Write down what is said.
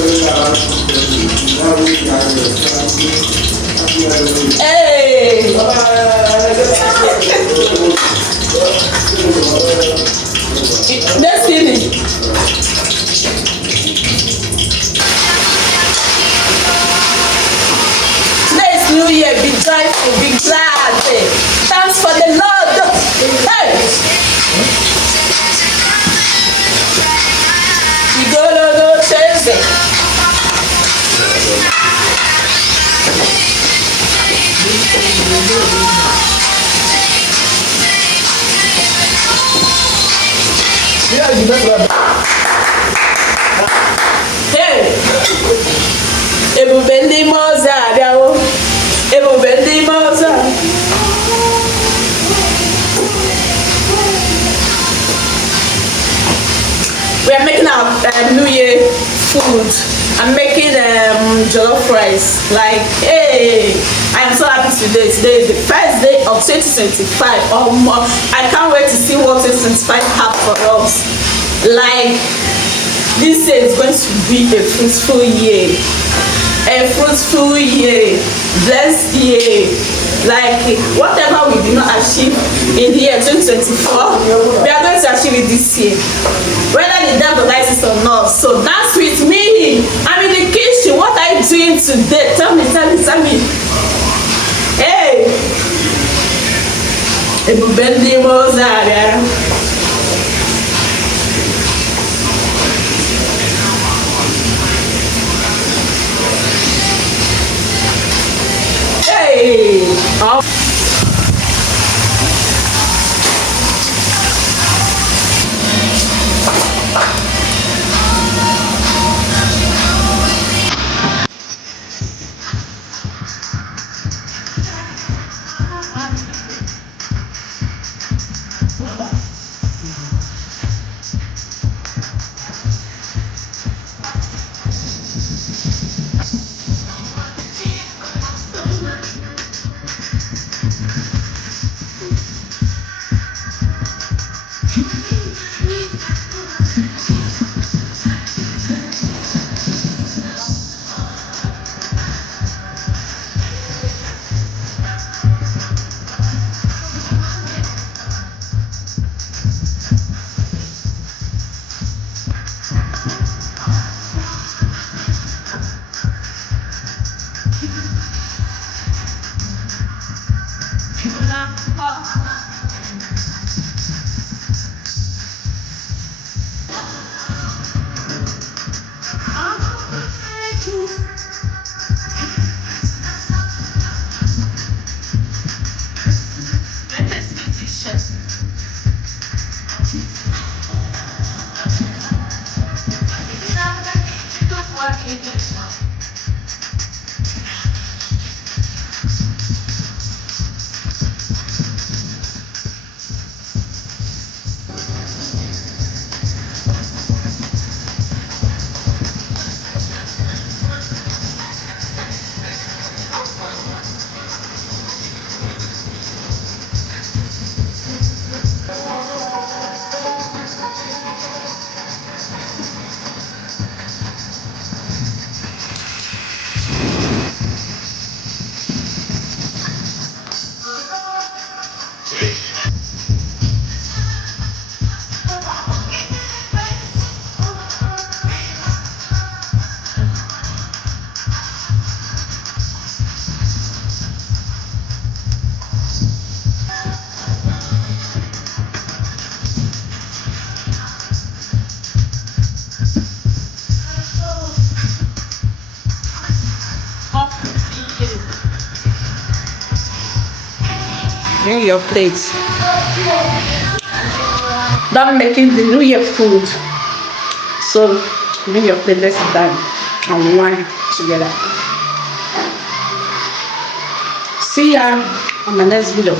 Hey! Let's finish. Today is New Year. Be joyful, be glad. Thanks for the Lord. Hey! You go change it. Hey! Ebube ndị Moza abịawo. Ebube ndị Moza. We are making our New Year food. I'm making jollof rice. Like, hey, I am so happy today. Today is the first day of 2025. Oh, I can't wait to see what 2025 have for us. Like, this year is going to be a fruitful year. A fruitful year. Blessed year. Like, whatever we did not achieve in the year 2024, we are going to achieve it this year. Whether the devil likes it or not. So dance with me. I'm in the kitchen. What are you doing today? Tell me. Hey. Ebube ndị Moza abịara. Hey. Oh. Bring your plates. Done making the New Year food. So bring your plate, let's sit down and wine together. See ya on my next video.